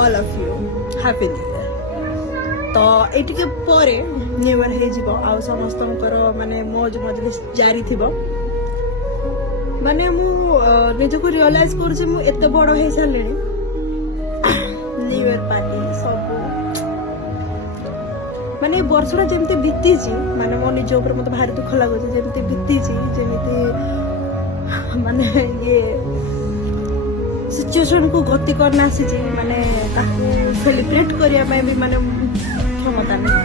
all of you happy new year तो एटिके परे new year हे जिवो आ समस्तंकर माने मौज मजलिस जारी थिबो माने मु निजको रियलाइज करछि मु एते बडो हे सालेनी न्यू इयर पार्टी सब माने वर्षटा जेमती बीती छी माने मो निज ऊपर मते भारी दुख लागो जेमती बीती छी जेमती माने ये सिचुएशन को गति करना आसी माने सेलिब्रेट करिया भी माने क्षमता नहीं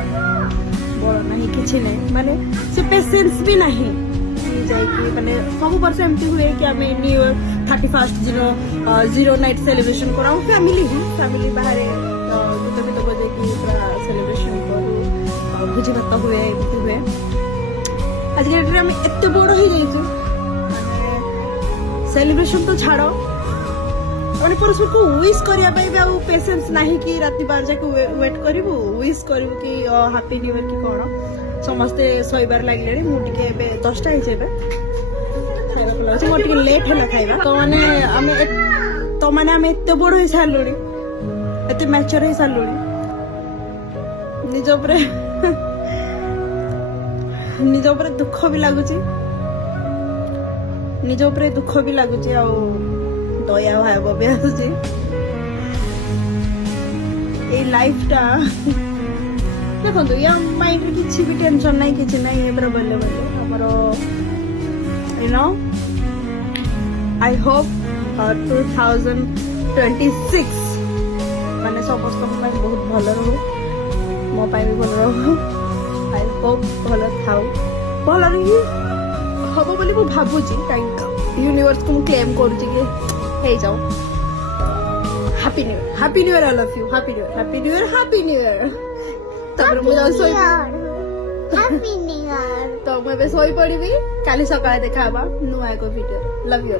बड़ नहीं किसी नहीं माने से पेशेंस भी नहीं जाइए माने सब वर्ष एमती हुए कि आम new year 31 zero night celebration कराऊ फैमिली बाहर गीत गीत बजे पूरा सेलिब्रेशन करूँ भोजी भात हुए एमती हुए आज के डेट में एत बड़ हो जाइए सेलिब्रेशन तो छाड़ मैंने परस्पर को विश करिया भी पेशेंस नहीं कि रात 12 जाके वेट करू विश करू कि हैप्पी न्यू इयर कि कौन समस्ते शोबार लगे मुझे 10टा खाइबा मोर लेट है खाइबा तो मैंने आम एत बड़ हो सारू एत मैच्योर हो सारू निज दुख भी लगुच निज दुख भी लगुच आ दया भाव भी आसुची लाइफटा देखो या माइंड रे किछि भी टेंशन नहीं किछि नहीं एबरा बल्ले बल्ले हमर यू नो आई होप 2026 माने समस्त बहुत भल रहू मो पाई भी भल रहू आई होप भल थाउ भल रही हबो बोली मु भाबुची यूनिवर्स को क्लेम करूची कि हे जाओ happy new year I love you happy new year तब मु जाऊ सोई हैप्पी न्यू ईयर तो मैं सोई पड़ीबी काली सकाळे देखा हबा नुआ एको वीडियो लव यू